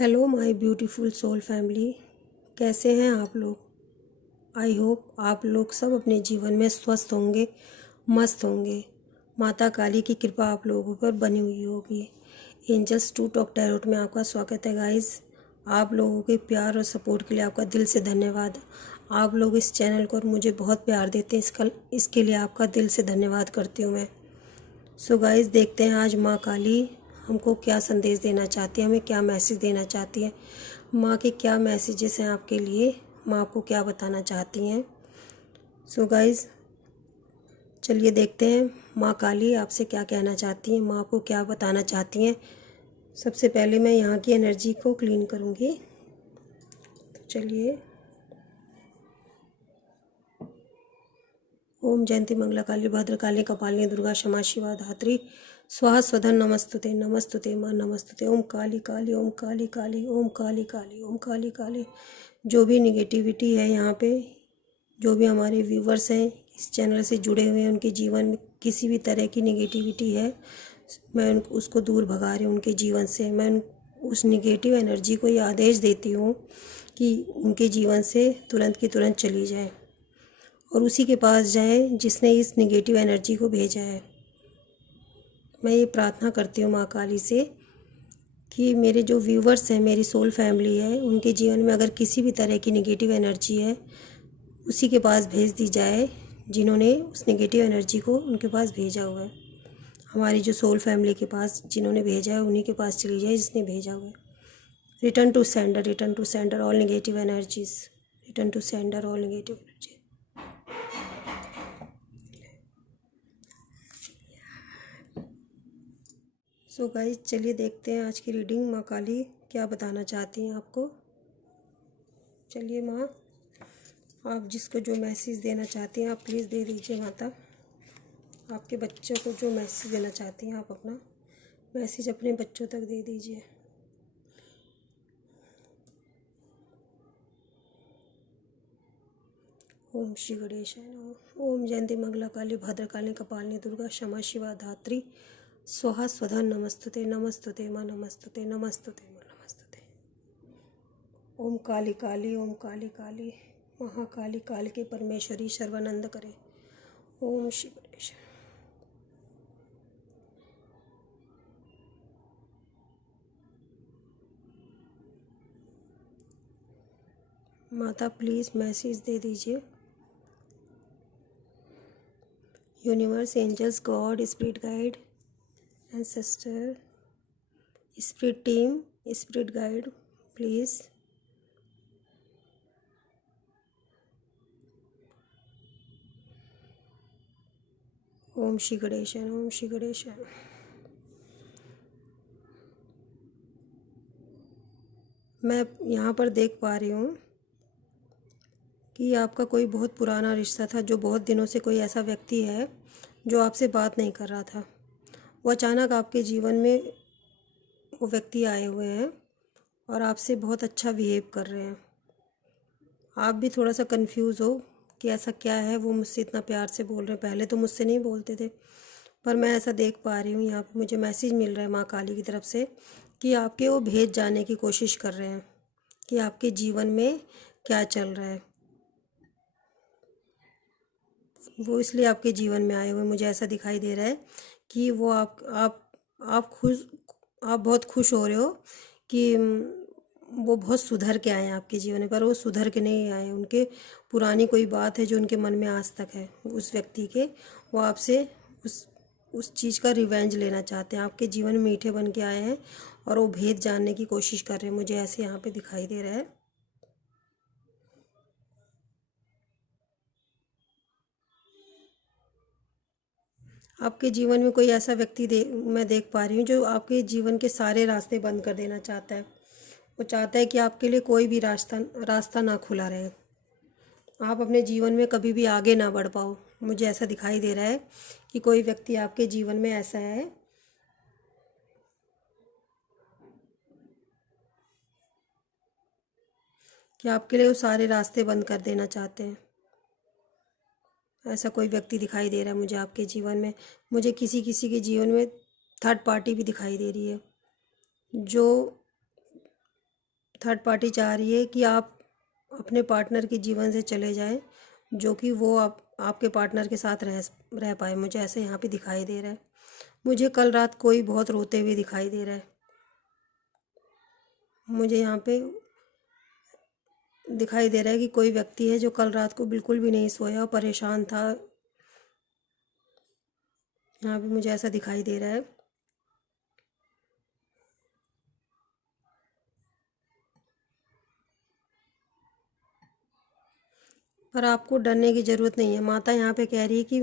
Hello my beautiful soul family, कैसे हैं आप लोग। आई होप आप लोग सब अपने जीवन में स्वस्थ होंगे, मस्त होंगे। माता काली की कृपा आप लोगों पर बनी हुई होगी। एंजल्स टू टॉक टैरोट में आपका स्वागत है गाइस। आप लोगों के प्यार और सपोर्ट के लिए आपका दिल से धन्यवाद। आप लोग इस चैनल को और मुझे बहुत प्यार देते हैं, इसके लिए आपका दिल से धन्यवाद करती हूँ मैं। सो गाइस, देखते हैं आज माँ काली हमको क्या संदेश देना चाहती है, हमें क्या मैसेज देना चाहती है। माँ के क्या मैसेजेस हैं आपके लिए, माँ आपको क्या बताना चाहती हैं। सो गाइस, चलिए देखते हैं माँ काली आपसे क्या कहना चाहती हैं, माँ आपको क्या बताना चाहती हैं। सबसे पहले मैं यहाँ की एनर्जी को क्लीन करूँगी। तो चलिए, ओम जयंती मंगला काली भद्रकाली कपालिनी दुर्गा क्षमा शिवा धात्री स्वाहा स्वधन नमस्तुते नमस्तुते माँ नमस्तुते। ओम काली काली ओम काली काली ओम काली काली ओम काली काली। जो भी निगेटिविटी है यहाँ पे, जो भी हमारे व्यूवर्स हैं इस चैनल से जुड़े हुए हैं, उनके जीवन में किसी भी तरह की निगेटिविटी है, मैं उसको दूर भगा रही हूँ उनके जीवन से। मैं उस निगेटिव एनर्जी को ये आदेश देती हूँ कि उनके जीवन से तुरंत की तुरंत चली जाए और उसी के पास जाए जिसने इस निगेटिव एनर्जी को भेजा है। मैं ये प्रार्थना करती हूँ माँ काली से कि मेरे जो व्यूवर्स हैं, मेरी सोल फैमिली है, उनके जीवन में अगर किसी भी तरह की निगेटिव एनर्जी है, उसी के पास भेज दी जाए जिन्होंने उस निगेटिव एनर्जी को उनके पास भेजा हुआ है। हमारी जो सोल फैमिली के पास जिन्होंने भेजा है उन्हीं के पास चली जाए जिसने भेजा हुआ है। Return to sender all negative energies, return to sender all negative energy. So guys, चलिए देखते हैं आज की रीडिंग माँ काली क्या बताना चाहती हैं आपको। चलिए माँ, आप जिसको जो मैसेज देना चाहती हैं आप प्लीज़ दे दीजिए माता। आपके बच्चों को जो मैसेज देना चाहती हैं आप अपना मैसेज अपने बच्चों तक दे दीजिए। ओम श्री गणेशाय नमः। ओम जयंती मंगला काली भद्रकाली कपालिनी दुर्गा क्षमा शिवा धात्री स्वाहा स्वधा नमस्तुते नमस्तुते माँ नमस्तुते नमस्तुते माँ नमस्तुते। ओम काली काली ओम काली काली महाकाली काल के परमेश्वरी सर्वानंद करे। ओम श्री गणेश। माता प्लीज़ मैसेज दे दीजिए। Universe, angels, God, spirit guide, ancestor, spirit team, spirit guide, please Om Shri Ganesh Om Shri Ganesh. मैं यहाँ पर देख पा रही हूँ कि आपका कोई बहुत पुराना रिश्ता था, जो बहुत दिनों से कोई ऐसा व्यक्ति है जो आपसे बात नहीं कर रहा था। वो अचानक आपके जीवन में वो व्यक्ति आए हुए हैं और आपसे बहुत अच्छा बिहेव कर रहे हैं। आप भी थोड़ा सा कंफ्यूज हो कि ऐसा क्या है, वो मुझसे इतना प्यार से बोल रहे हैं। पहले तो मुझसे नहीं बोलते थे, पर मैं ऐसा देख पा रही हूँ यहाँ पे मुझे मैसेज मिल रहा है माँ काली की तरफ से कि आपके वो भेज जाने की कोशिश कर रहे हैं कि आपके जीवन में क्या चल रहा है। वो इसलिए आपके जीवन में आए हुए, मुझे ऐसा दिखाई दे रहा है कि वो आप बहुत खुश हो रहे हो कि वो बहुत सुधर के आए हैं आपके जीवन में। पर वो सुधर के नहीं आए, उनके पुरानी कोई बात है जो उनके मन में आज तक है उस व्यक्ति के। वो आपसे उस चीज़ का रिवेंज लेना चाहते हैं। आपके जीवन में मीठे बन के आए हैं और वो भेद जानने की कोशिश कर रहे हैं, मुझे ऐसे यहाँ पे दिखाई दे रहा है। आपके जीवन में कोई ऐसा व्यक्ति मैं देख पा रही हूँ जो आपके जीवन के सारे रास्ते बंद कर देना चाहता है। वो चाहता है कि आपके लिए कोई भी रास्ता ना खुला रहे, आप अपने जीवन में कभी भी आगे ना बढ़ पाओ। मुझे ऐसा दिखाई दे रहा है कि कोई व्यक्ति आपके जीवन में ऐसा है कि आपके लिए वो सारे रास्ते बंद कर देना चाहते हैं। ऐसा कोई व्यक्ति दिखाई दे रहा है मुझे आपके जीवन में। मुझे किसी किसी के जीवन में थर्ड पार्टी भी दिखाई दे रही है जो थर्ड पार्टी चाह रही है कि आप अपने पार्टनर के जीवन से चले जाएं, जो कि वो आपके पार्टनर के साथ रह पाए। मुझे ऐसे यहाँ पे दिखाई दे रहा है। मुझे कल रात कोई बहुत रोते हुए दिखाई दे रहा है। मुझे यहाँ पे दिखाई दे रहा है कि कोई व्यक्ति है जो कल रात को बिल्कुल भी नहीं सोया और परेशान था। यहाँ पे मुझे ऐसा दिखाई दे रहा है। पर आपको डरने की ज़रूरत नहीं है। माता यहाँ पे कह रही है कि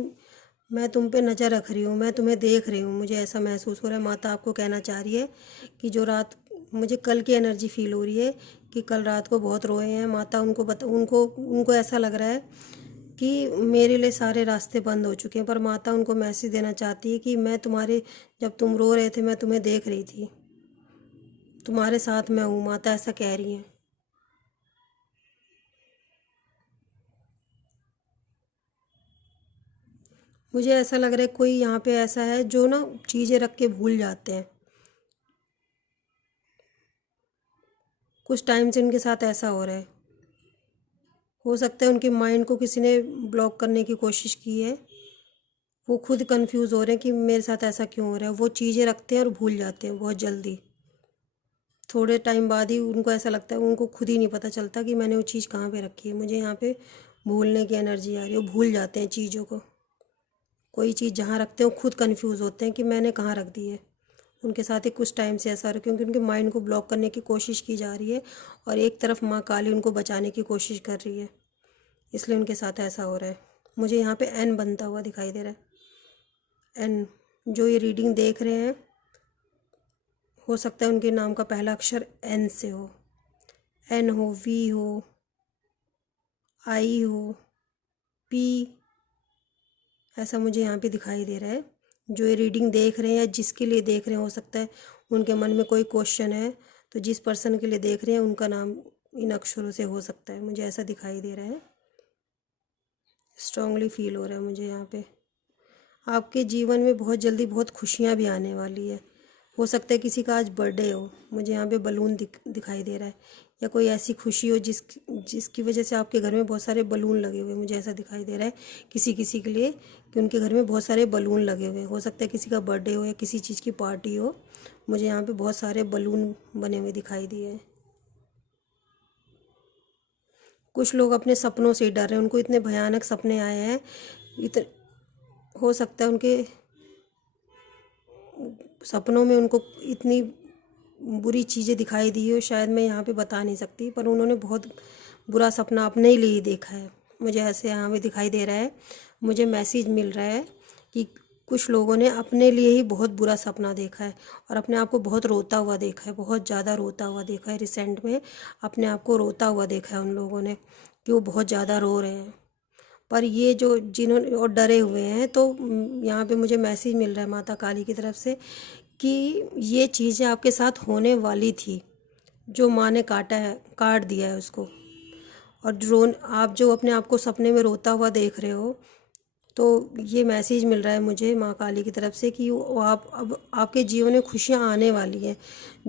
मैं तुम पे नज़र रख रही हूँ, मैं तुम्हें देख रही हूँ। मुझे ऐसा महसूस हो रहा है। माता आपको कहना चाह रही है कि जो रात, मुझे कल की एनर्जी फील हो रही है कि कल रात को बहुत रोए हैं। माता उनको ऐसा लग रहा है कि मेरे लिए सारे रास्ते बंद हो चुके हैं। पर माता उनको मैसेज देना चाहती है कि मैं तुम्हारे, जब तुम रो रहे थे मैं तुम्हें देख रही थी, तुम्हारे साथ मैं हूँ। माता ऐसा कह रही हैं। मुझे ऐसा लग रहा है कोई यहाँ पे ऐसा है जो ना चीज़ें रख के भूल जाते हैं। कुछ टाइम से उनके साथ ऐसा हो रहा है। हो सकता है उनके माइंड को किसी ने ब्लॉक करने की कोशिश की है। वो खुद कंफ्यूज हो रहे हैं कि मेरे साथ ऐसा क्यों हो रहा है। वो चीज़ें रखते हैं और भूल जाते हैं बहुत जल्दी। थोड़े टाइम बाद ही उनको ऐसा लगता है, उनको खुद ही नहीं पता चलता कि मैंने वो चीज़ कहाँ पे रखी है। मुझे यहाँ पे भूलने की एनर्जी आ रही है। वो भूल जाते हैं चीज़ों को। कोई चीज़ जहाँ रखते हैं वो खुद कंफ्यूज होते हैं कि मैंने कहाँ रख दी है। उनके साथ ही कुछ टाइम से ऐसा हो रहा है क्योंकि उनके माइंड को ब्लॉक करने की कोशिश की जा रही है और एक तरफ माँ काली उनको बचाने की कोशिश कर रही है। इसलिए उनके साथ ऐसा हो रहा है। मुझे यहाँ पे एन बनता हुआ दिखाई दे रहा है। एन, जो ये रीडिंग देख रहे हैं, हो सकता है उनके नाम का पहला अक्षर एन से हो। एन हो, वी हो, आई हो, पी, ऐसा मुझे यहाँ पे दिखाई दे रहा है। जो ये रीडिंग देख रहे हैं या जिसके लिए देख रहे हैं, हो सकता है उनके मन में कोई क्वेश्चन है, तो जिस पर्सन के लिए देख रहे हैं उनका नाम इन अक्षरों से हो सकता है। मुझे ऐसा दिखाई दे रहा है। स्ट्रांगली फील हो रहा है मुझे यहाँ पे। आपके जीवन में बहुत जल्दी बहुत खुशियाँ भी आने वाली है। हो सकता है किसी का आज बर्थडे हो। मुझे यहाँ पे बलून दिखाई दे रहा है, या कोई ऐसी खुशी हो जिसकी वजह से आपके घर में बहुत सारे बलून लगे हुए। मुझे ऐसा दिखाई दे रहा है किसी किसी के लिए कि उनके घर में बहुत सारे बलून लगे हुए। हो सकता है किसी का बर्थडे हो या किसी चीज़ की पार्टी हो। मुझे यहाँ पे बहुत सारे बलून बने हुए दिखाई दिए हैं। कुछ लोग अपने सपनों से डर रहे हैं। उनको इतने भयानक सपने आए हैं। हो सकता है उनके सपनों में उनको इतनी बुरी चीज़ें दिखाई दी हो, शायद मैं यहाँ पे बता नहीं सकती, पर उन्होंने बहुत बुरा सपना अपने लिए ही देखा है। मुझे ऐसे यहाँ पे दिखाई दे रहा है। मुझे मैसेज मिल रहा है कि कुछ लोगों ने अपने लिए ही बहुत बुरा सपना देखा है और अपने आप को बहुत रोता हुआ देखा है, बहुत ज़्यादा रोता हुआ देखा है। रिसेंट में अपने आप को रोता हुआ देखा है उन लोगों ने कि वो बहुत ज़्यादा रो रहे हैं। पर ये जो जिन्होंने और डरे हुए हैं, तो यहाँ पे मुझे मैसेज मिल रहा है माता काली की तरफ से कि ये चीज़ें आपके साथ होने वाली थी। जो माँ ने काटा है, काट दिया है उसको। और ड्रोन, आप जो अपने आप को सपने में रोता हुआ देख रहे हो, तो ये मैसेज मिल रहा है मुझे माँ काली की तरफ से कि आप अब आपके जीवन में खुशियाँ आने वाली हैं।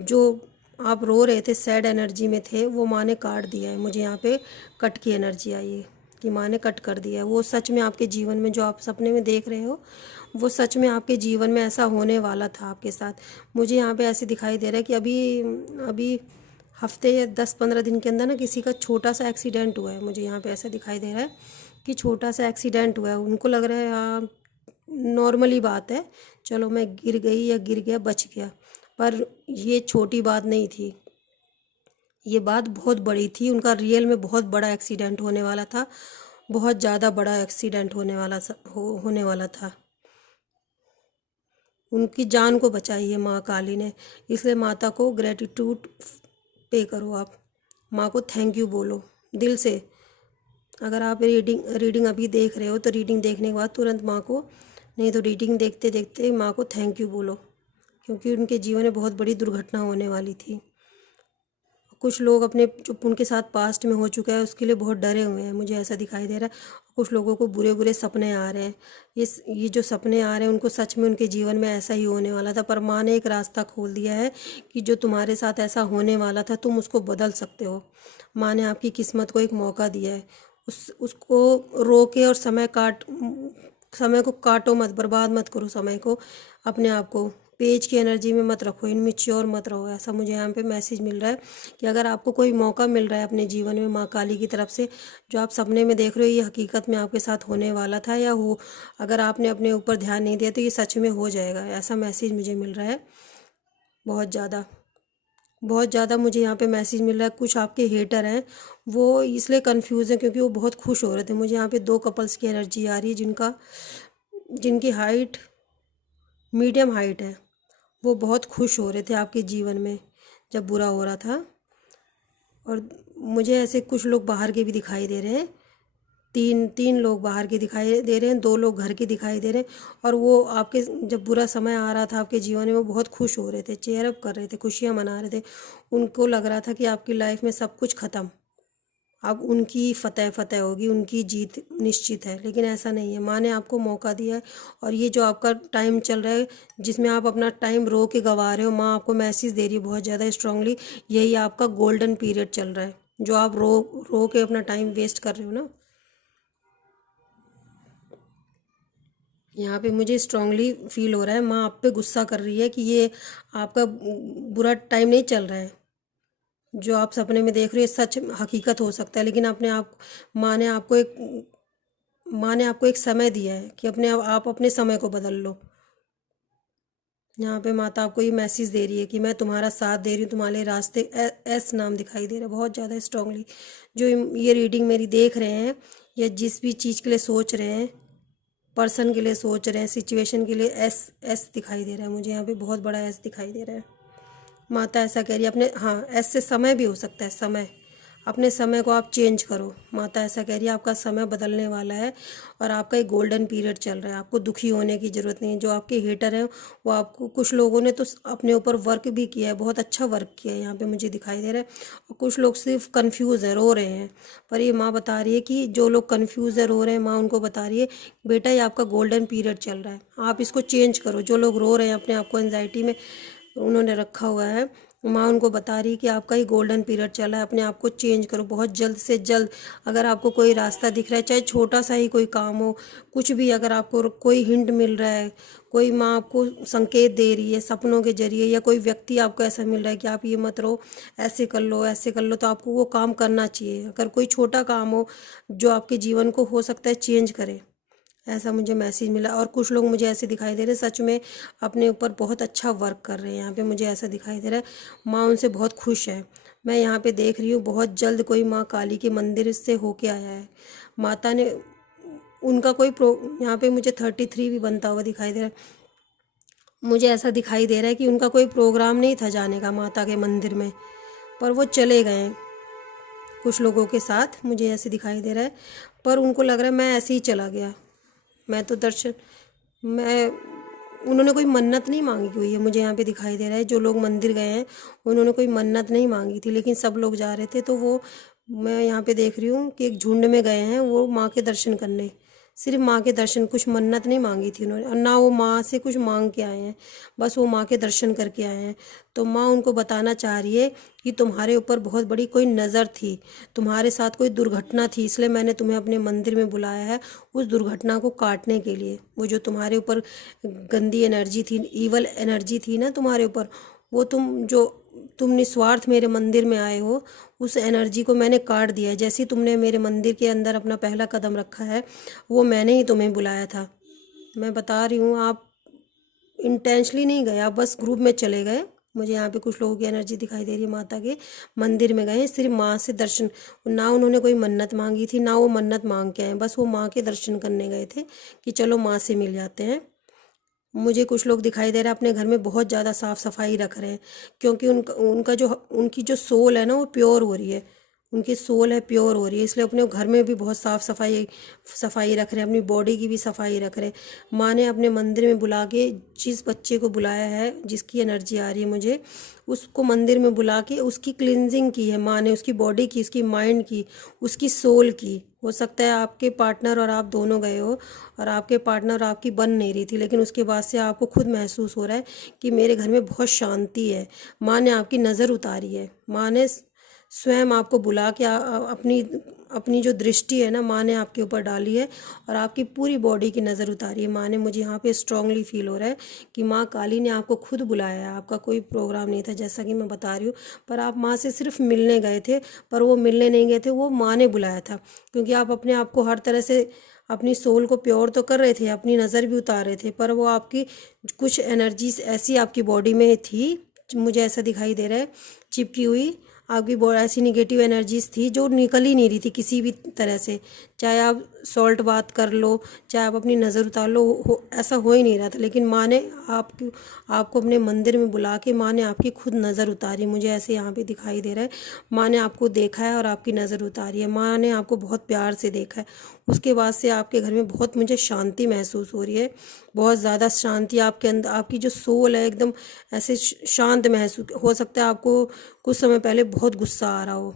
जो आप रो रहे थे, सैड एनर्जी में थे, वो माँ ने काट दिया है। मुझे यहाँ पे कट की एनर्जी आई है कि माँ ने कट कर दिया है। वो सच में आपके जीवन में जो आप सपने में देख रहे हो, वो सच में आपके जीवन में ऐसा होने वाला था आपके साथ। मुझे यहाँ पे ऐसे दिखाई दे रहा है कि अभी अभी हफ्ते या 10-15 दिन के अंदर ना किसी का छोटा सा एक्सीडेंट हुआ है। मुझे यहाँ पे ऐसा दिखाई दे रहा है कि छोटा सा एक्सीडेंट हुआ है। उनको लग रहा है हाँ नॉर्मली बात है, चलो मैं गिर गई या गिर गया, बच गया। पर ये छोटी बात नहीं थी, ये बात बहुत बड़ी थी। उनका रियल में बहुत बड़ा एक्सीडेंट होने वाला था। बहुत ज़्यादा बड़ा एक्सीडेंट होने वाला था। उनकी जान को बचाई है माँ काली ने। इसलिए माता को ग्रेटिट्यूड पे करो। आप माँ को थैंक यू बोलो दिल से। अगर आप रीडिंग अभी देख रहे हो तो रीडिंग देखने के बाद तुरंत माँ को, नहीं तो रीडिंग देखते देखते माँ को थैंक यू बोलो, क्योंकि उनके जीवन में बहुत बड़ी दुर्घटना होने वाली थी। कुछ लोग अपने जो उनके साथ पास्ट में हो चुका है उसके लिए बहुत डरे हुए हैं, मुझे ऐसा दिखाई दे रहा है। कुछ लोगों को बुरे बुरे सपने आ रहे हैं। ये जो सपने आ रहे हैं उनको सच में उनके जीवन में ऐसा ही होने वाला था, पर माँ ने एक रास्ता खोल दिया है कि जो तुम्हारे साथ ऐसा होने वाला था तुम उसको बदल सकते हो। माँ ने आपकी किस्मत को एक मौका दिया है। उसको रोके और समय को काटो मत, बर्बाद मत करो समय को। अपने आप को पेज की एनर्जी में मत रखो, इनमेच्योर मत रहो। ऐसा मुझे यहाँ पे मैसेज मिल रहा है कि अगर आपको कोई मौका मिल रहा है अपने जीवन में माँ काली की तरफ से, जो आप सपने में देख रहे हो ये हकीकत में आपके साथ होने वाला था या हो, अगर आपने अपने ऊपर ध्यान नहीं दिया तो ये सच में हो जाएगा। ऐसा मैसेज मुझे मिल रहा है बहुत ज़्यादा, बहुत ज़्यादा मुझे यहाँ पे मैसेज मिल रहा है। कुछ आपके हेटर हैं वो इसलिए कंफ्यूज हैं क्योंकि वो बहुत खुश हो रहे थे। मुझे यहाँ पे 2 कपल्स की एनर्जी आ रही है जिनकी हाइट मीडियम हाइट है। वो बहुत खुश हो रहे थे आपके जीवन में जब बुरा हो रहा था। और मुझे ऐसे कुछ लोग बाहर के भी दिखाई दे रहे हैं, तीन लोग बाहर के दिखाई दे रहे हैं, 2 लोग घर के दिखाई दे रहे हैं। और वो आपके जब बुरा समय आ रहा था आपके जीवन में वो बहुत खुश हो रहे थे, चेयर अप कर रहे थे, खुशियाँ मना रहे थे। उनको लग रहा था कि आपकी लाइफ में सब कुछ ख़त्म, अब उनकी फतेह होगी, उनकी जीत निश्चित है। लेकिन ऐसा नहीं है, माँ ने आपको मौका दिया है। और ये जो आपका टाइम चल रहा है जिसमें आप अपना टाइम रो के गंवा रहे हो, माँ आपको मैसेज दे रही है बहुत ज़्यादा स्ट्रांगली, यही आपका गोल्डन पीरियड चल रहा है। जो आप रो के अपना टाइम वेस्ट कर रहे हो ना, यहाँ पे मुझे स्ट्रांगली फील हो रहा है माँ आप पे गुस्सा कर रही है कि ये आपका बुरा टाइम नहीं चल रहा है। जो आप सपने में देख रहे हो सच हकीकत हो सकता है, लेकिन अपने आप माँ ने आपको एक माँ ने आपको एक समय दिया है कि आप अपने समय को बदल लो। यहाँ पे माता आपको ये मैसेज दे रही है कि मैं तुम्हारा साथ दे रही हूँ, तुम्हारे रास्ते एस नाम दिखाई दे रहा है बहुत ज़्यादा स्ट्रांगली। जो ये रीडिंग मेरी देख रहे हैं या जिस भी चीज़ के लिए सोच रहे हैं, पर्सन के लिए सोच रहे हैं, सिचुएशन के लिए एस एस दिखाई दे रहा है मुझे। यहाँ पे बहुत बड़ा एस दिखाई दे रहा है। माता ऐसा कह रही है अपने, हाँ ऐसे समय भी हो सकता है, समय अपने समय को आप चेंज करो। माता ऐसा कह रही है आपका समय बदलने वाला है और आपका एक गोल्डन पीरियड चल रहा है। आपको दुखी होने की ज़रूरत नहीं है। जो आपके हेटर हैं वो आपको, कुछ लोगों ने तो अपने ऊपर वर्क भी किया है, बहुत अच्छा वर्क किया है यहाँ पे मुझे दिखाई दे रहा है। और कुछ लोग सिर्फ कन्फ्यूज़ है, रो रहे हैं। पर ये माँ बता रही है कि जो लोग कन्फ्यूज़ है, रो रहे हैं, माँ उनको बता रही है बेटा ये आपका गोल्डन पीरियड चल रहा है, आप इसको चेंज करो। जो लोग रो रहे हैं अपने आप को एंजाइटी में उन्होंने रखा हुआ है, माँ उनको बता रही कि आपका ही गोल्डन पीरियड चला है, अपने आप को चेंज करो बहुत जल्द से जल्द। अगर आपको कोई रास्ता दिख रहा है, चाहे छोटा सा ही कोई काम हो, कुछ भी, अगर आपको कोई हिंट मिल रहा है, कोई माँ आपको संकेत दे रही है सपनों के जरिए, या कोई व्यक्ति आपको ऐसा मिल रहा है कि आप ये मत रहो, ऐसे कर लो ऐसे कर लो, तो आपको वो काम करना चाहिए। अगर कोई छोटा काम हो जो आपके जीवन को हो सकता है चेंज करे, ऐसा मुझे मैसेज मिला। और कुछ लोग मुझे ऐसे दिखाई दे रहे हैं सच में अपने ऊपर बहुत अच्छा वर्क कर रहे हैं। यहाँ पे मुझे ऐसा दिखाई दे रहा है माँ उनसे बहुत खुश है। मैं यहाँ पे देख रही हूँ बहुत जल्द कोई माँ काली के मंदिर से होके आया है। माता ने उनका कोई यहाँ पे मुझे 33 भी बनता हुआ दिखाई दे रहा है। मुझे ऐसा दिखाई दे रहा है कि उनका कोई प्रोग्राम नहीं था जाने का माता के मंदिर में, पर वो चले गए कुछ लोगों के साथ, मुझे ऐसे दिखाई दे रहा है। पर उनको लग रहा है मैं ऐसे ही चला गया, मैं तो दर्शन मैं उन्होंने कोई मन्नत नहीं मांगी हुई है, मुझे यहाँ पे दिखाई दे रहा है। जो लोग मंदिर गए हैं उन्होंने कोई मन्नत नहीं मांगी थी, लेकिन सब लोग जा रहे थे तो वो, मैं यहाँ पे देख रही हूँ कि एक झुंड में गए हैं वो माँ के दर्शन करने, सिर्फ माँ के दर्शन, कुछ मन्नत नहीं मांगी थी उन्होंने, और ना वो माँ से कुछ मांग के आए हैं, बस वो माँ के दर्शन करके आए हैं। तो माँ उनको बताना चाह रही है कि तुम्हारे ऊपर बहुत बड़ी कोई नज़र थी, तुम्हारे साथ कोई दुर्घटना थी, इसलिए मैंने तुम्हें अपने मंदिर में बुलाया है उस दुर्घटना को काटने के लिए। वो जो तुम्हारे ऊपर गंदी एनर्जी थी, ईवल एनर्जी थी ना तुम्हारे ऊपर, वो तुम निस्वार्थ मेरे मंदिर में आए हो, उस एनर्जी को मैंने काट दिया है। जैसे ही तुमने मेरे मंदिर के अंदर अपना पहला कदम रखा है, वो मैंने ही तुम्हें बुलाया था। मैं बता रही हूँ आप इंटेंशनली नहीं गए, आप बस ग्रुप में चले गए। मुझे यहाँ पे कुछ लोगों की एनर्जी दिखाई दे रही है, माता के मंदिर में गए सिर्फ माँ से दर्शन, ना उन्होंने कोई मन्नत मांगी थी ना वो मन्नत मांग के आए, बस वो माँ के दर्शन करने गए थे कि चलो माँ से मिल जाते हैं। मुझे कुछ लोग दिखाई दे रहा है अपने घर में बहुत ज़्यादा साफ़ सफाई रख रहे हैं, क्योंकि उनकी जो सोल है ना वो प्योर हो रही है। उनकी सोल है प्योर हो रही है, इसलिए अपने घर में भी बहुत साफ सफाई सफाई रख रहे हैं, अपनी बॉडी की भी सफाई रख रहे हैं। माँ ने अपने मंदिर में बुला के, जिस बच्चे को बुलाया है, जिसकी एनर्जी आ रही है मुझे, उसको मंदिर में बुला के उसकी क्लिनजिंग की है माँ ने, उसकी बॉडी की, उसकी माइंड की, उसकी सोल की। हो सकता है आपके पार्टनर और आप दोनों गए हो और आपके पार्टनर आपकी बन नहीं रही थी, लेकिन उसके बाद से आपको खुद महसूस हो रहा है कि मेरे घर में बहुत शांति है। माँ ने आपकी नज़र उतारी है, माँ ने स्वयं आपको बुला के अपनी अपनी जो दृष्टि है ना, माँ ने आपके ऊपर डाली है और आपकी पूरी बॉडी की नज़र उतारी है माँ ने। मुझे यहाँ पे स्ट्रांगली फील हो रहा है कि माँ काली ने आपको खुद बुलाया है। आपका कोई प्रोग्राम नहीं था, जैसा कि मैं बता रही हूँ, पर आप माँ से सिर्फ मिलने गए थे, पर वो मिलने नहीं गए थे, वो माँ ने बुलाया था। क्योंकि आप अपने आप को हर तरह से, अपनी सोल को प्योर तो कर रहे थे, अपनी नज़र भी उतार रहे थे, पर वो आपकी कुछ एनर्जीज ऐसी आपकी बॉडी में थी, मुझे ऐसा दिखाई दे रहा है, चिपकी हुई आपकी बहुत ऐसी निगेटिव एनर्जीज थी जो निकल ही नहीं रही थी किसी भी तरह से। चाहे आप सॉल्ट बात कर लो, चाहे आप अपनी नज़र उतार लो, ऐसा हो ही नहीं रहा था। लेकिन माँ ने आपको अपने मंदिर में बुला के माँ ने आपकी खुद नज़र उतारी, मुझे ऐसे यहाँ पे दिखाई दे रहा है। माँ ने आपको देखा है और आपकी नज़र उतारी है, माँ ने आपको बहुत प्यार से देखा है। उसके बाद से आपके घर में बहुत मुझे शांति महसूस हो रही है, बहुत ज़्यादा शांति आपके अंदर, आपकी जो सोल है एकदम ऐसे शांत महसूस। हो सकता है आपको कुछ समय पहले बहुत गुस्सा आ रहा हो,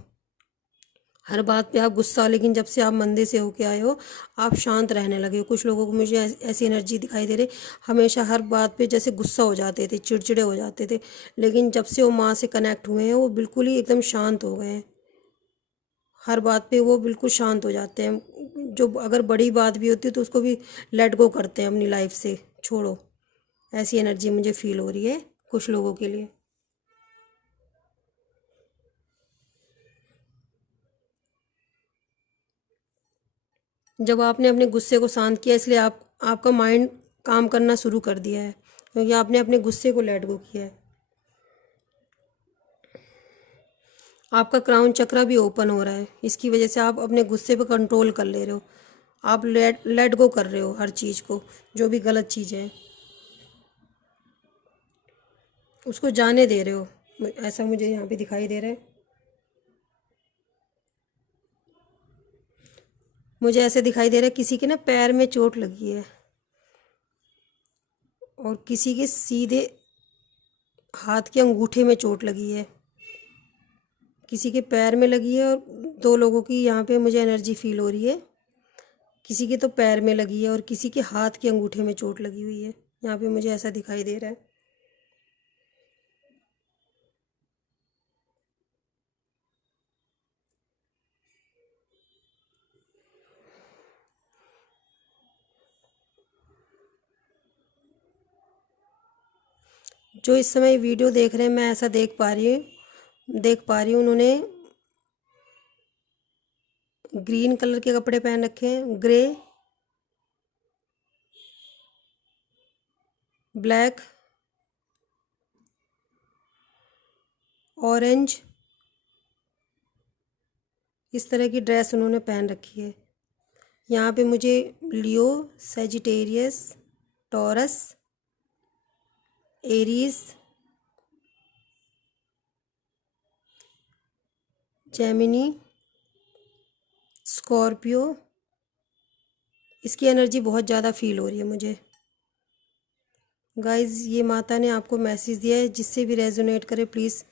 हर बात पे आप गुस्सा, लेकिन जब से आप मंदिर से होके आए हो आप शांत रहने लगे हो। कुछ लोगों को मुझे ऐसी एनर्जी दिखाई दे रही, हमेशा हर बात पे जैसे गुस्सा हो जाते थे, चिड़चिड़े हो जाते थे, लेकिन जब से वो माँ से कनेक्ट हुए हैं वो बिल्कुल ही एकदम शांत हो गए हैं। हर बात पे वो बिल्कुल शांत हो जाते हैं, जो अगर बड़ी बात भी होती है तो उसको भी लेट गो करते हैं, अपनी लाइफ से छोड़ो। ऐसी एनर्जी मुझे फील हो रही है कुछ लोगों के लिए। जब आपने अपने गुस्से को शांत किया, इसलिए आपका माइंड काम करना शुरू कर दिया है, क्योंकि आपने अपने गुस्से को लेट गो किया है। आपका क्राउन चक्र भी ओपन हो रहा है, इसकी वजह से आप अपने गुस्से पे कंट्रोल कर ले रहे हो। आप लेट गो कर रहे हो हर चीज़ को, जो भी गलत चीज़ है उसको जाने दे रहे हो, ऐसा मुझे यहाँ पे दिखाई दे रहा है। मुझे ऐसे दिखाई दे रहा है किसी के ना पैर में चोट लगी है और किसी के सीधे हाथ के अंगूठे में चोट लगी है, किसी के पैर में लगी है, और दो लोगों की यहाँ पे मुझे एनर्जी फील हो रही है। किसी के तो पैर में लगी है और किसी के हाथ के अंगूठे में चोट लगी हुई है, यहाँ पे मुझे ऐसा दिखाई दे रहा है। जो इस समय वीडियो देख रहे हैं, मैं ऐसा देख पा रही हूँ उन्होंने ग्रीन कलर के कपड़े पहन रखे हैं, ग्रे, ब्लैक, ऑरेंज, इस तरह की ड्रेस उन्होंने पहन रखी है। यहाँ पे मुझे Leo, Sagittarius, Taurus, Aries, Gemini, Scorpio, इसकी एनर्जी बहुत ज़्यादा फील हो रही है मुझे। गाइज, ये माता ने आपको मैसेज दिया है, जिससे भी रेजोनेट करे प्लीज़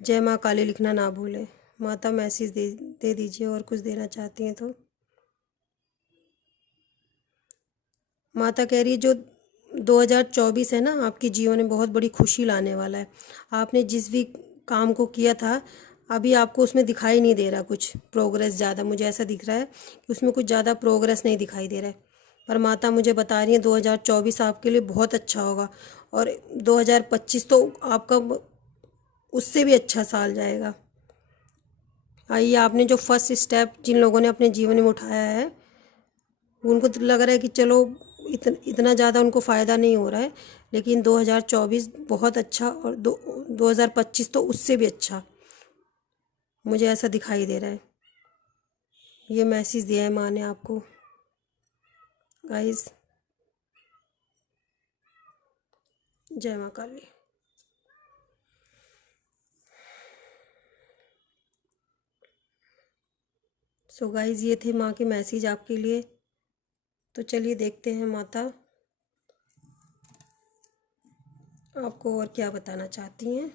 जय माँ काली लिखना ना भूलें। माता मैसेज दे दीजिए, और कुछ देना चाहती हैं तो। माता कह रही है जो 2024 है ना, आपके जीवन में बहुत बड़ी खुशी लाने वाला है। आपने जिस भी काम को किया था, अभी आपको उसमें दिखाई नहीं दे रहा कुछ प्रोग्रेस ज़्यादा, मुझे ऐसा दिख रहा है कि उसमें कुछ ज़्यादा प्रोग्रेस नहीं दिखाई दे रहा है। पर माता मुझे बता रही है 2024 आपके लिए बहुत अच्छा होगा, और 2025 तो आपका उससे भी अच्छा साल जाएगा। आइए, आपने जो फर्स्ट स्टेप जिन लोगों ने अपने जीवन में उठाया है, उनको तो लग रहा है कि चलो इतना ज़्यादा उनको फ़ायदा नहीं हो रहा है, लेकिन 2024 बहुत अच्छा, और 2025 तो उससे भी अच्छा, मुझे ऐसा दिखाई दे रहा है। ये मैसेज दिया है माँ ने आपको गाइस। जय माँ काली। सो गाइज ये थे माँ के मैसेज आपके लिए। तो चलिए देखते हैं माता आपको और क्या बताना चाहती हैं।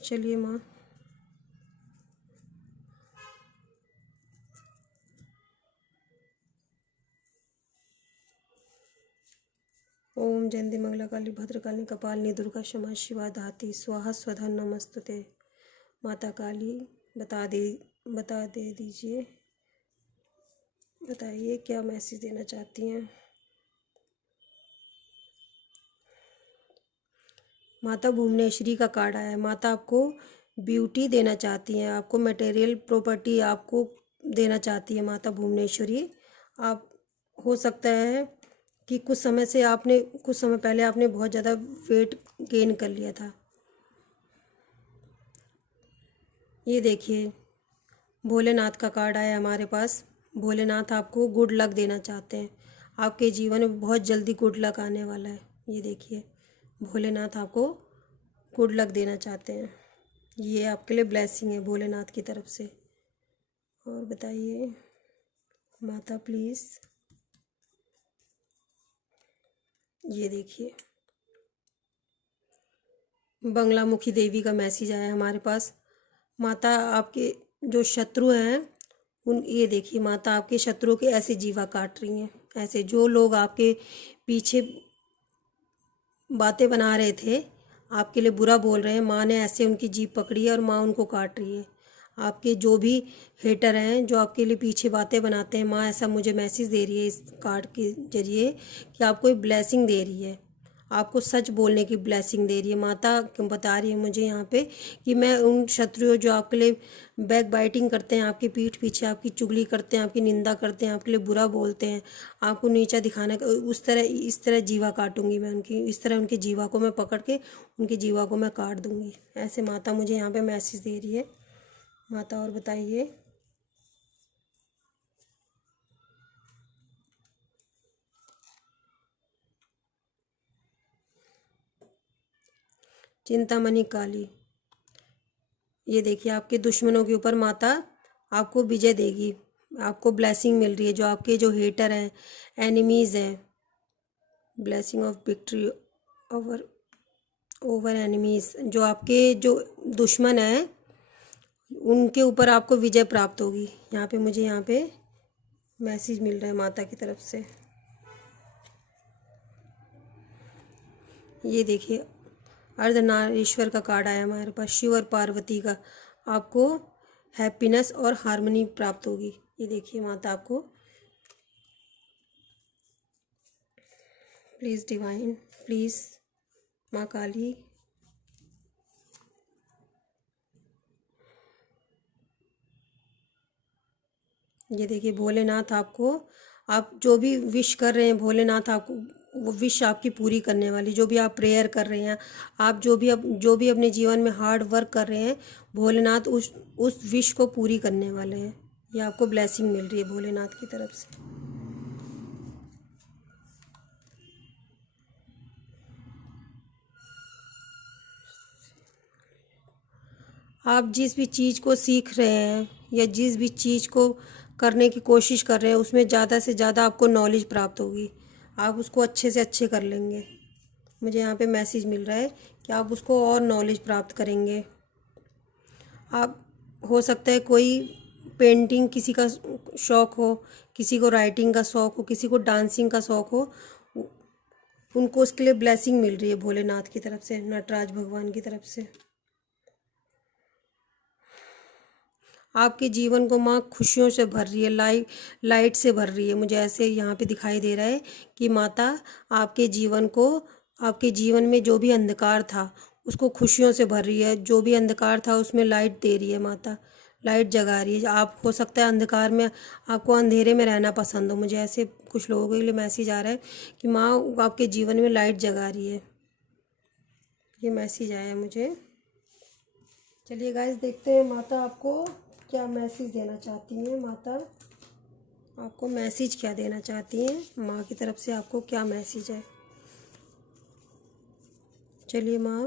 चलिए माँ। ओम जयंती मंगला काली भद्रकाली कपालिनी दुर्गा क्षमा शिवा धात्री स्वाहा स्वधा नमस्तुते। माता काली बता दे दीजिए, बताइए क्या मैसेज देना चाहती हैं। माता भुवनेश्वरी का कार्ड आया है। माता आपको ब्यूटी देना चाहती हैं, आपको मटेरियल प्रॉपर्टी आपको देना चाहती है माता भुवनेश्वरी। आप हो सकता है कि कुछ समय पहले आपने बहुत ज़्यादा वेट गेन कर लिया था। ये देखिए भोलेनाथ का कार्ड आया हमारे पास। भोलेनाथ आपको गुड लक देना चाहते हैं, आपके जीवन में बहुत जल्दी गुड लक आने वाला है। ये देखिए भोलेनाथ आपको गुड लक देना चाहते हैं, ये आपके लिए ब्लेसिंग है भोलेनाथ की तरफ से। और बताइए माता प्लीज़। ये देखिए बंगलामुखी देवी का मैसेज आया हमारे पास। माता आपके जो शत्रु हैं ये देखिए माता आपके शत्रुओं के ऐसे जीवा काट रही हैं। ऐसे जो लोग आपके पीछे बातें बना रहे थे, आपके लिए बुरा बोल रहे हैं, माँ ने ऐसे उनकी जीभ पकड़ी है और माँ उनको काट रही है। आपके जो भी हेटर हैं जो आपके लिए पीछे बातें बनाते हैं, माँ ऐसा मुझे मैसेज दे रही है इस कार्ड के जरिए कि आपको एक ब्लेसिंग दे रही है, आपको सच बोलने की ब्लेसिंग दे रही है। माता बता रही है मुझे यहाँ पे कि मैं उन शत्रुओं जो आपके लिए बैक बाइटिंग करते हैं, आपकी पीठ पीछे आपकी चुगली करते हैं, आपकी निंदा करते हैं, आपके लिए बुरा बोलते हैं, आपको नीचा दिखाने का इस तरह जीवा काटूंगी मैं उनकी, इस तरह उनकी जीवा को मैं पकड़ के उनकी जीवा को मैं काट दूंगी। ऐसे माता मुझे यहाँ पे मैसेज दे रही है। माता और बताइए। चिंतामणि काली, ये देखिए आपके दुश्मनों के ऊपर माता आपको विजय देगी, आपको ब्लेसिंग मिल रही है। जो आपके जो हेटर हैं, एनिमीज़ हैं, blessing of victory over enemies, जो आपके जो दुश्मन हैं उनके ऊपर आपको विजय प्राप्त होगी। मुझे यहाँ पे मैसेज मिल रहा है माता की तरफ से। ये देखिए अर्धनारीश्वर का कार्ड आया हमारे पास, शिव और पार्वती का। आपको हैप्पीनेस और हार्मनी प्राप्त होगी। ये देखिए माता आपको प्लीज़ डिवाइन, प्लीज़ माँ काली। ये देखिए भोलेनाथ आपको, आप जो भी विश कर रहे हैं भोलेनाथ आपको वो विश आपकी पूरी करने वाली। जो भी आप प्रेयर कर रहे हैं, आप जो भी अपने जीवन में हार्ड वर्क कर रहे हैं, भोलेनाथ उस विश को पूरी करने वाले हैं। ये आपको ब्लेसिंग मिल रही है भोलेनाथ की तरफ से। आप जिस भी चीज़ को सीख रहे हैं या जिस भी चीज़ को करने की कोशिश कर रहे हैं, उसमें ज़्यादा से ज़्यादा आपको नॉलेज प्राप्त होगी, आप उसको अच्छे से अच्छे कर लेंगे। मुझे यहाँ पे मैसेज मिल रहा है कि आप उसको और नॉलेज प्राप्त करेंगे। आप हो सकता है कोई पेंटिंग किसी का शौक़ हो, किसी को राइटिंग का शौक़ हो, किसी को डांसिंग का शौक़ हो, उनको उसके लिए ब्लेसिंग मिल रही है भोलेनाथ की तरफ से, नटराज भगवान की तरफ से। आपके जीवन को माँ खुशियों से भर रही है, लाइट से भर रही है। मुझे ऐसे यहाँ पे दिखाई दे रहा है कि माता आपके जीवन में जो भी अंधकार था उसको खुशियों से भर रही है। जो भी अंधकार था उसमें लाइट दे रही है माता, लाइट जगा रही है। आप हो सकता है अंधकार में, आपको अंधेरे में रहना पसंद हो। मुझे ऐसे कुछ लोगों के लिए मैसेज आ रहा है कि माँ आपके जीवन में लाइट जगा रही है। ये मैसेज आया है मुझे। चलिए गाइस देखते हैं माता आपको क्या मैसेज देना चाहती हैं। माता आपको मैसेज क्या देना चाहती हैं, माँ की तरफ से आपको क्या मैसेज है। चलिए माँ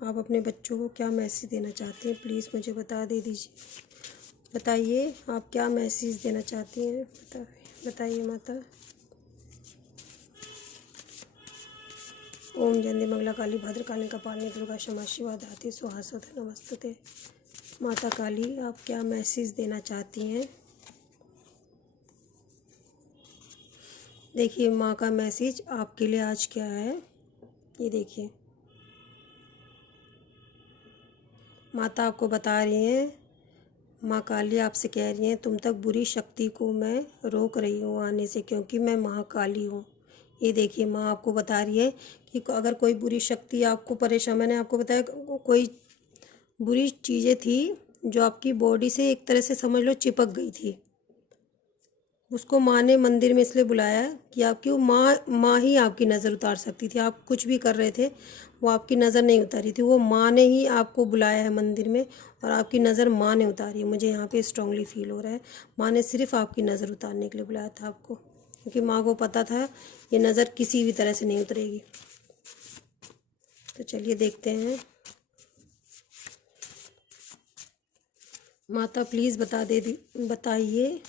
आप अपने बच्चों को क्या मैसेज देना चाहती हैं, प्लीज़ मुझे बता दे दीजिए। बताइए आप क्या मैसेज देना चाहती हैं, बताइए माता। ओम जयंती मंगला काली भद्रकाली कपालिनी दुर्गा क्षमा शिवा धात्री स्वाहा स्वधा नमस्तुते। माता काली आप क्या मैसेज देना चाहती हैं। देखिए माँ का मैसेज आपके लिए आज क्या है, ये देखिए। माता आपको बता रही हैं, माँ काली आपसे कह रही हैं तुम तक बुरी शक्ति को मैं रोक रही हूँ आने से, क्योंकि मैं महाकाली हूँ। ये देखिए माँ आपको बता रही है कि अगर कोई बुरी शक्ति आपको परेशान, मैंने आपको बताया कोई बुरी चीज़ें थी जो आपकी बॉडी से एक तरह से समझ लो चिपक गई थी, उसको माँ ने मंदिर में इसलिए बुलाया कि आपकी वो माँ ही आपकी नज़र उतार सकती थी। आप कुछ भी कर रहे थे वो आपकी नज़र नहीं उतारी थी, वो माँ ने ही आपको बुलाया है मंदिर में और आपकी नज़र माँ ने उतारी है। मुझे यहाँ पे स्ट्रांगली फील हो रहा है माँ ने सिर्फ आपकी नज़र उतारने के लिए बुलाया था आपको, क्योंकि माँ को पता था ये नज़र किसी भी तरह से नहीं उतरेगी। तो चलिए देखते हैं। माता प्लीज़ बताइए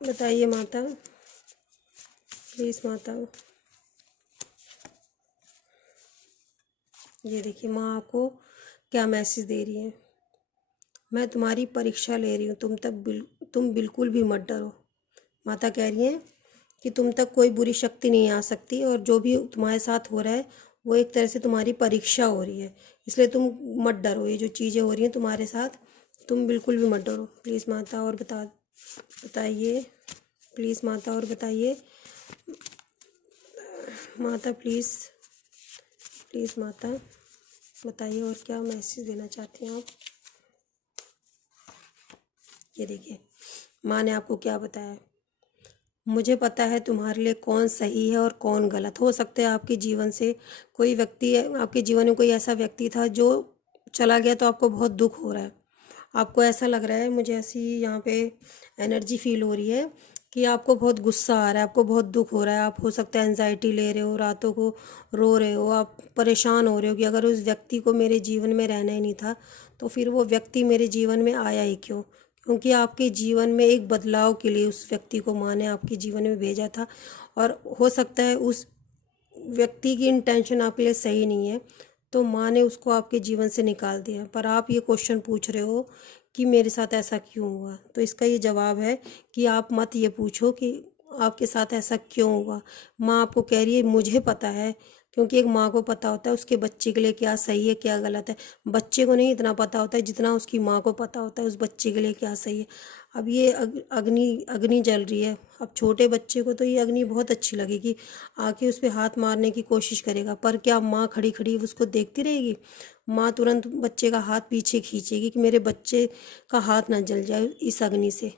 बताइए माता, प्लीज़ माता। ये देखिए माँ आपको क्या मैसेज दे रही है। मैं तुम्हारी परीक्षा ले रही हूँ, तुम बिल्कुल भी मत डरो। माता कह रही हैं कि तुम तक कोई बुरी शक्ति नहीं आ सकती और जो भी तुम्हारे साथ हो रहा है वो एक तरह से तुम्हारी परीक्षा हो रही है, इसलिए तुम मत डरो। ये जो चीज़ें हो रही हैं तुम्हारे साथ तुम बिल्कुल भी मत डरो। प्लीज़ माता और बताइए, प्लीज़ माता और बताइए माता, प्लीज़ माता बताइए और क्या मैसेज देना चाहती हैं आप। ये देखिए माँ ने आपको क्या बताया, मुझे पता है तुम्हारे लिए कौन सही है और कौन गलत। हो सकता है आपके जीवन से कोई व्यक्ति, आपके जीवन में कोई ऐसा व्यक्ति था जो चला गया तो आपको बहुत दुख हो रहा है, आपको ऐसा लग रहा है, मुझे ऐसी यहाँ पे एनर्जी फील हो रही है कि आपको बहुत गुस्सा आ रहा है, आपको बहुत दुख हो रहा है। आप हो सकता है एंजाइटी ले रहे हो, रातों को रो रहे हो, आप परेशान हो रहे हो कि अगर उस व्यक्ति को मेरे जीवन में रहना ही नहीं था तो फिर वो व्यक्ति मेरे जीवन में आया ही क्यों। क्योंकि आपके जीवन में एक बदलाव के लिए उस व्यक्ति को माँ ने आपके जीवन में भेजा था और हो सकता है उस व्यक्ति की इंटेंशन आपके लिए सही नहीं है तो माँ ने उसको आपके जीवन से निकाल दिया। पर आप ये क्वेश्चन पूछ रहे हो कि मेरे साथ ऐसा क्यों हुआ, तो इसका ये जवाब है कि आप मत ये पूछो कि आपके साथ ऐसा क्यों हुआ। माँ आपको कह रही है मुझे पता है, क्योंकि एक माँ को पता होता है उसके बच्चे के लिए क्या सही है क्या गलत है। बच्चे को नहीं इतना पता होता है जितना उसकी माँ को पता होता है उस बच्चे के लिए क्या सही है। अब ये अग्नि जल रही है, अब छोटे बच्चे को तो ये अग्नि बहुत अच्छी लगेगी, आके उस पर हाथ मारने की कोशिश करेगा, पर क्या माँ खड़ी खड़ी उसको देखती रहेगी। माँ तुरंत बच्चे का हाथ पीछे खींचेगी कि मेरे बच्चे का हाथ ना जल जाए इस अग्नि से।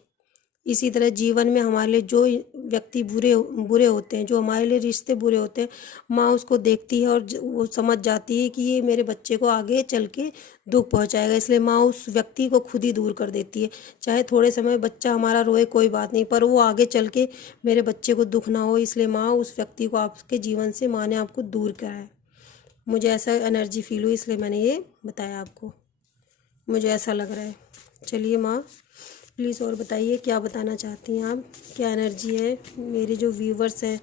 इसी तरह जीवन में हमारे लिए जो व्यक्ति बुरे होते हैं, जो हमारे लिए रिश्ते बुरे होते हैं, माँ उसको देखती है और वो समझ जाती है कि ये मेरे बच्चे को आगे चल के दुख पहुंचाएगा, इसलिए माँ उस व्यक्ति को खुद ही दूर कर देती है। चाहे थोड़े समय बच्चा हमारा रोए कोई बात नहीं, पर वो आगे चल के मेरे बच्चे को दुख ना हो, इसलिए माँ उस व्यक्ति को आपके जीवन से माँ ने आपको दूर करा है। मुझे ऐसा एनर्जी फील हुई इसलिए मैंने ये बताया आपको, मुझे ऐसा लग रहा है। चलिए माँ प्लीज़ और बताइए क्या बताना चाहती हैं आप, क्या एनर्जी है। मेरे जो व्यूवर्स हैं,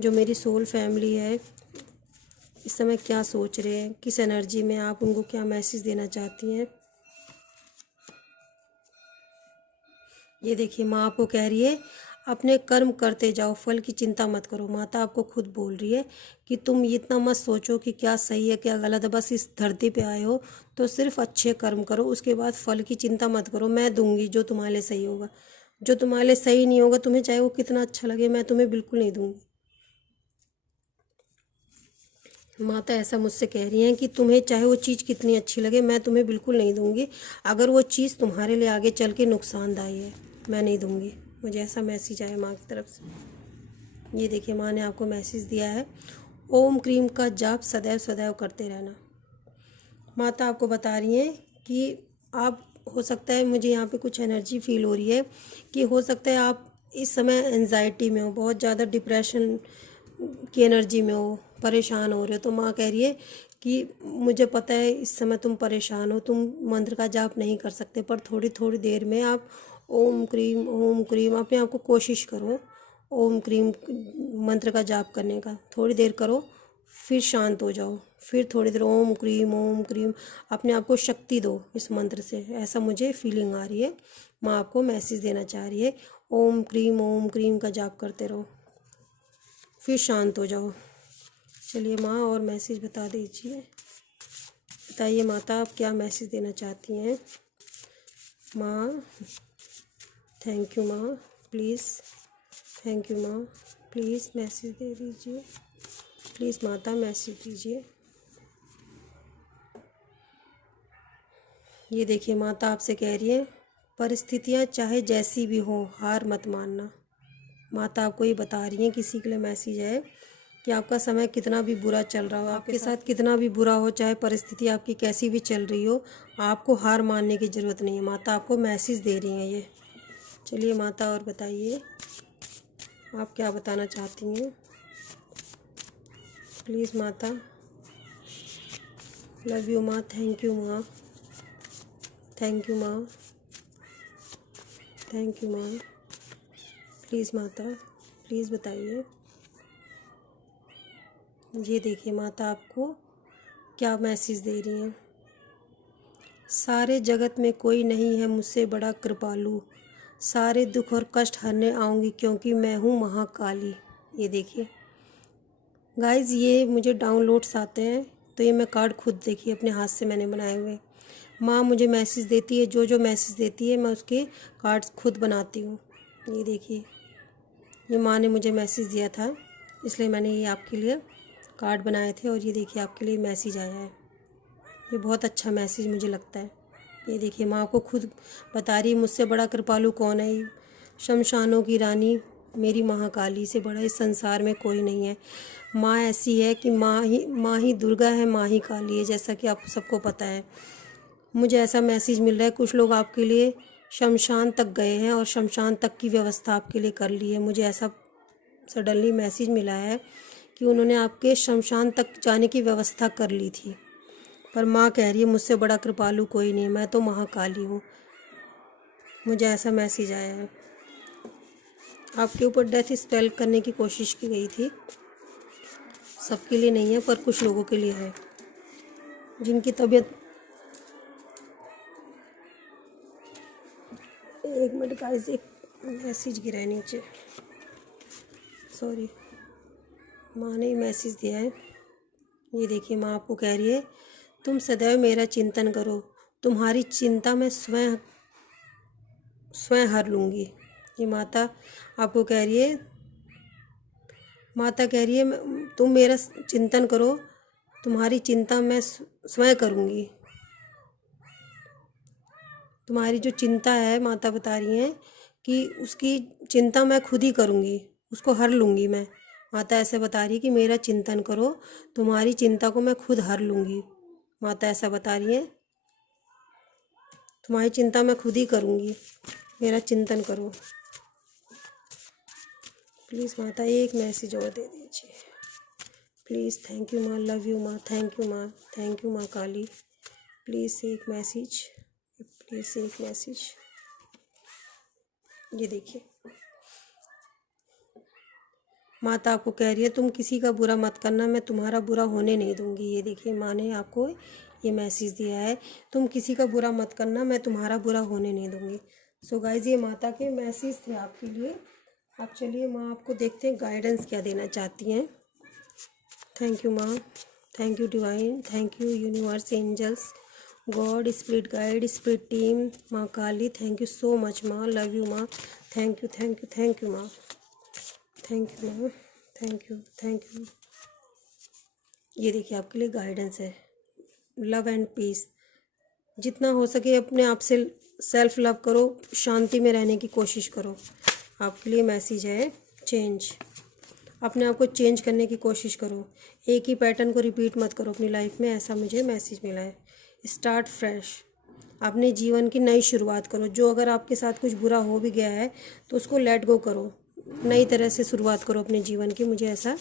जो मेरी सोल फैमिली है, इस समय क्या सोच रहे हैं, किस एनर्जी में आप उनको क्या मैसेज देना चाहती हैं। ये देखिए माँ आपको कह रही है अपने कर्म करते जाओ, फल की चिंता मत करो। माता आपको खुद बोल रही है कि तुम इतना मत सोचो कि क्या सही है क्या गलत है, बस इस धरती पे आए हो तो सिर्फ अच्छे कर्म करो, उसके बाद फल की चिंता मत करो। मैं दूंगी जो तुम्हारे लिए सही होगा, जो तुम्हारे लिए सही नहीं होगा, तुम्हें चाहे वो कितना अच्छा लगे, मैं तुम्हें बिल्कुल नहीं दूंगी। माता ऐसा मुझसे कह रही हैं कि तुम्हें चाहे वो चीज़ कितनी अच्छी लगे, मैं तुम्हें बिल्कुल नहीं दूंगी। अगर वो चीज़ तुम्हारे लिए आगे चल के नुकसानदायी है, मैं नहीं दूंगी। मुझे ऐसा मैसेज आया माँ की तरफ से। ये देखिए माँ ने आपको मैसेज दिया है, ओम क्रीम का जाप सदैव सदैव करते रहना। माता आपको बता रही हैं कि आप, हो सकता है मुझे यहाँ पे कुछ एनर्जी फील हो रही है कि हो सकता है आप इस समय एंजाइटी में हो, बहुत ज़्यादा डिप्रेशन की एनर्जी में हो, परेशान हो रहे हो। तो माँ कह रही है कि मुझे पता है इस समय तुम परेशान हो, तुम मंत्र का जाप नहीं कर सकते, पर थोड़ी थोड़ी देर में आप ओम क्रीम अपने आप को कोशिश करो ओम क्रीम मंत्र का जाप करने का। थोड़ी देर करो, फिर शांत हो जाओ, फिर थोड़ी देर ओम क्रीम अपने आप को शक्ति दो इस मंत्र से। ऐसा मुझे फीलिंग आ रही है, माँ आपको मैसेज देना चाह रही है। ओम क्रीम का जाप करते रहो, फिर शांत हो जाओ। चलिए माँ और मैसेज बता दीजिए, बताइए माता आप क्या मैसेज देना चाहती हैं। माँ थैंक यू माँ, प्लीज़ थैंक यू माँ, प्लीज़ मैसेज दे दीजिए, प्लीज़ माता मैसेज दीजिए। ये देखिए माता आपसे कह रही है परिस्थितियाँ चाहे जैसी भी हो हार मत मानना। माता आपको ये बता रही हैं, किसी के लिए मैसेज है कि आपका समय कितना भी बुरा चल रहा हो, आपके साथ कितना भी बुरा हो, चाहे परिस्थिति आपकी कैसी भी चल रही हो, आपको हार मानने की ज़रूरत नहीं है। माता आपको मैसेज दे रही हैं ये। चलिए माता और बताइए आप क्या बताना चाहती हैं, प्लीज़ माता। लव यू माँ, थैंक यू माँ, थैंक यू माँ, थैंक यू माँ। प्लीज़ माता प्लीज़ बताइए। ये देखिए माता आपको क्या मैसेज दे रही हैं। सारे जगत में कोई नहीं है मुझसे बड़ा कृपालु, सारे दुख और कष्ट हरने आऊँगी क्योंकि मैं हूँ महाकाली। ये देखिए गाइज़, ये मुझे डाउनलोड्स आते हैं तो ये मैं कार्ड खुद देखिए अपने हाथ से मैंने बनाए हुए। माँ मुझे मैसेज देती है, जो मैसेज देती है मैं उसके कार्ड्स खुद बनाती हूँ। ये देखिए ये माँ ने मुझे मैसेज दिया था, इसलिए मैंने ये आपके लिए कार्ड बनाए थे और ये देखिए आपके लिए मैसेज आया है। ये बहुत अच्छा मैसेज मुझे लगता है। ये देखिए माँ को खुद बता रही है मुझसे बड़ा कृपालु कौन है, शमशानों की रानी मेरी महाकाली से बड़ा इस संसार में कोई नहीं है। माँ ऐसी है कि माँ ही दुर्गा है, माँ ही काली है, जैसा कि आप सबको पता है। मुझे ऐसा मैसेज मिल रहा है कुछ लोग आपके लिए शमशान तक गए हैं और शमशान तक की व्यवस्था आपके लिए कर ली है। मुझे ऐसा सडनली मैसेज मिला है कि उन्होंने आपके शमशान तक जाने की व्यवस्था कर ली थी, पर माँ कह रही है मुझसे बड़ा कृपालु कोई नहीं, मैं तो महाकाली हूँ। मुझे ऐसा मैसेज आया है। आपके ऊपर डेथ स्पेल करने की कोशिश की गई थी, सबके लिए नहीं है पर कुछ लोगों के लिए है जिनकी तबीयत। एक मिनट गाइस, एक मैसेज गिरा है नीचे, सॉरी। माँ ने मैसेज दिया है। ये देखिए माँ आपको कह रही है तुम सदैव मेरा चिंतन करो, तुम्हारी चिंता मैं स्वयं हर लूँगी। ये माता आपको कह रही है, माता कह रही है तुम मेरा चिंतन करो, तुम्हारी चिंता मैं स्वयं करूँगी। तुम्हारी जो चिंता है माता बता रही हैं कि उसकी चिंता मैं खुद ही करूँगी, उसको हर लूँगी मैं। माता ऐसे बता रही है कि मेरा चिंतन करो, तुम्हारी चिंता को मैं खुद हर लूँगी। माता ऐसा बता रही है तुम्हारी चिंता मैं खुद ही करूँगी, मेरा चिंतन करो। प्लीज़ माता एक मैसेज और दे दीजिए प्लीज़। थैंक यू माँ, लव यू माँ, थैंक यू माँ, थैंक यू माँ काली। प्लीज़ एक मैसेज, प्लीज़ एक मैसेज। ये देखिए माता आपको कह रही है तुम किसी का बुरा मत करना, मैं तुम्हारा बुरा होने नहीं दूंगी। ये देखिए माँ ने आपको ये मैसेज दिया है, तुम किसी का बुरा मत करना, मैं तुम्हारा बुरा होने नहीं दूंगी। सो गाइज ये माता के मैसेज थे आपके लिए। अब चलिए माँ आपको देखते हैं गाइडेंस क्या देना चाहती हैं। थैंक यू माँ, thank you divine, thank you universe, angels, God, spirit guide, spirit team, माँ Kali, thank you so much माँ, लव यू माँ, thank you thank you thank you माँ, थैंक यू माँ, थैंक यू थैंक यू। ये देखिए आपके लिए गाइडेंस है, लव एंड पीस। जितना हो सके अपने आप से सेल्फ लव करो, शांति में रहने की कोशिश करो। आपके लिए मैसेज है चेंज, अपने आप को चेंज करने की कोशिश करो, एक ही पैटर्न को रिपीट मत करो अपनी लाइफ में, ऐसा मुझे मैसेज मिला है। स्टार्ट फ्रेश, अपने जीवन की नई शुरुआत करो। जो अगर आपके साथ कुछ बुरा हो भी गया है तो उसको लेट गो करो, नई तरह से शुरुआत करो अपने जीवन की, मुझे ऐसा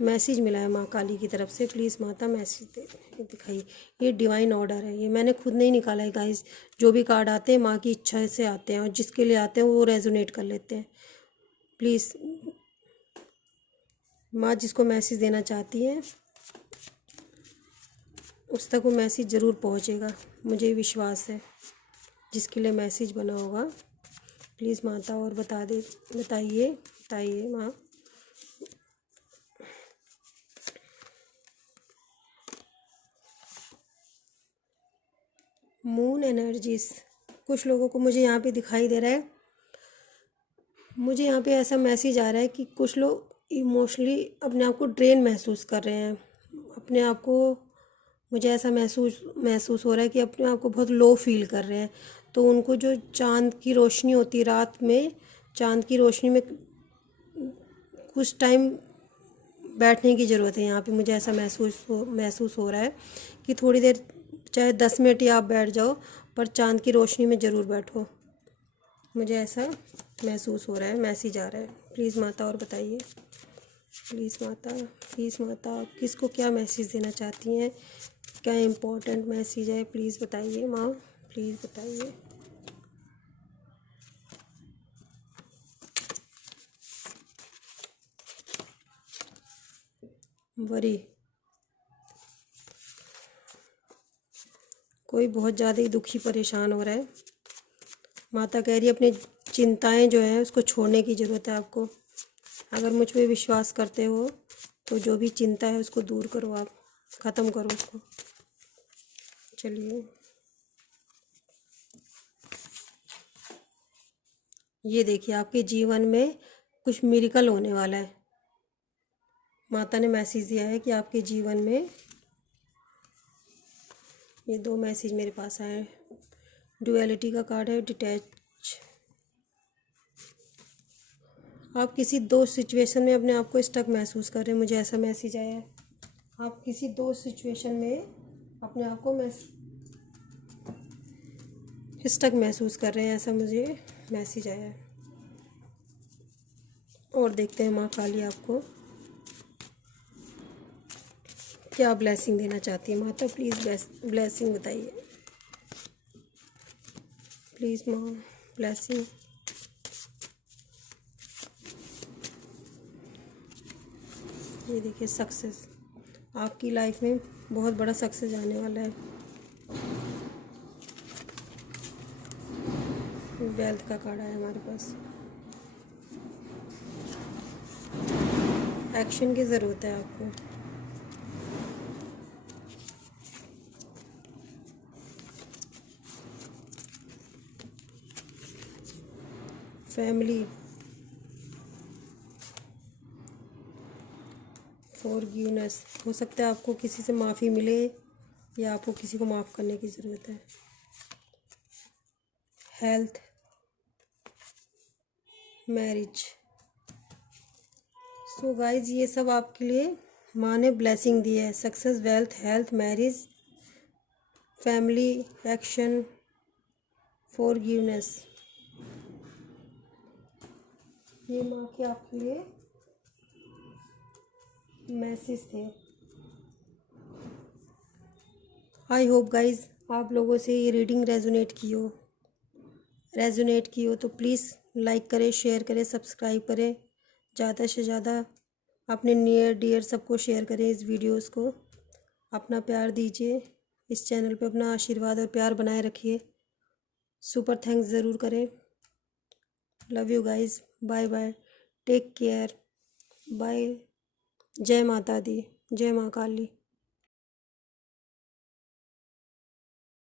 मैसेज मिला है माँ काली की तरफ से, प्लीज़ माता मैसेज दिखाइए। ये डिवाइन ऑर्डर है, ये मैंने खुद नहीं निकाला है गाइस। जो भी कार्ड आते हैं माँ की इच्छा से आते हैं, और जिसके लिए आते हैं वो रेजोनेट कर लेते हैं। प्लीज़ माँ जिसको मैसेज देना चाहती है उस तक वो मैसेज ज़रूर पहुँचेगा, मुझे विश्वास है। जिसके लिए मैसेज बना होगा प्लीज़ माता और बताइए बताइए माँ। मून एनर्जीज, कुछ लोगों को मुझे यहाँ पे दिखाई दे रहा है। मुझे यहाँ पे ऐसा मैसेज आ रहा है कि कुछ लोग इमोशनली अपने आप को ड्रेन महसूस कर रहे हैं, अपने आप को, मुझे ऐसा महसूस हो रहा है कि अपने आप को बहुत लो फील कर रहे हैं। तो उनको जो चांद की रोशनी होती है रात में, चांद की रोशनी में कुछ टाइम बैठने की ज़रूरत है। यहाँ पे मुझे ऐसा महसूस हो रहा है कि थोड़ी देर, चाहे 10 मिनट ही आप बैठ जाओ, पर चांद की रोशनी में ज़रूर बैठो। मुझे ऐसा महसूस हो रहा है, मैसेज आ रहा है। प्लीज़ माता और बताइए, प्लीज़ माता, प्लीज़ माता, किसको क्या मैसेज देना चाहती हैं, क्या इम्पोर्टेंट मैसेज है, प्लीज़ बताइए माँ, प्लीज़ बताइए। वरी, कोई बहुत ज़्यादा ही दुखी परेशान हो रहा है। माता कह रही है अपनी चिंताएं जो है उसको छोड़ने की ज़रूरत है आपको। अगर मुझ पे विश्वास करते हो तो जो भी चिंता है उसको दूर करो, आप ख़त्म करो उसको। चलिए, ये देखिए आपके जीवन में कुछ मिरेकल होने वाला है। माता ने मैसेज दिया है कि आपके जीवन में, ये 2 मैसेज मेरे पास आए हैं। डुअलिटी का कार्ड है, डिटैच। आप किसी 2 सिचुएशन में अपने आप को स्टक महसूस कर रहे हैं, मुझे ऐसा मैसेज आया है। आप किसी 2 सिचुएशन में अपने आप को स्टक महसूस कर रहे हैं, ऐसा मुझे मैसेज आया है। और देखते हैं माँ काली आपको क्या ब्लेसिंग देना चाहती है। माता प्लीज़ ब्लेसिंग बताइए, प्लीज़ माँ ब्लेसिंग। ये देखिए सक्सेस, आपकी लाइफ में बहुत बड़ा सक्सेस आने वाला है। वेल्थ का कार्ड है हमारे पास। एक्शन की ज़रूरत है आपको। फैमिली, फॉरगिवनेस, हो सकता है आपको किसी से माफ़ी मिले या आपको किसी को माफ़ करने की ज़रूरत है। Health, marriage. सो गाइज ये सब आपके लिए माँ ने ब्लेसिंग दी है। Success, wealth, health, marriage, family, action, forgiveness, ये माँ के आपके लिए मैसेज थे। आई होप गाइज आप लोगों से ये रीडिंग रेजोनेट की हो तो प्लीज़ लाइक करें, शेयर करें, सब्सक्राइब करें। ज़्यादा से ज़्यादा अपने नियर डियर सबको शेयर करें इस वीडियोस को। अपना प्यार दीजिए, इस चैनल पे अपना आशीर्वाद और प्यार बनाए रखिए। सुपर थैंक्स ज़रूर करें। Love you guys, bye bye, take care, bye. जय माता दी, जय माँ काली।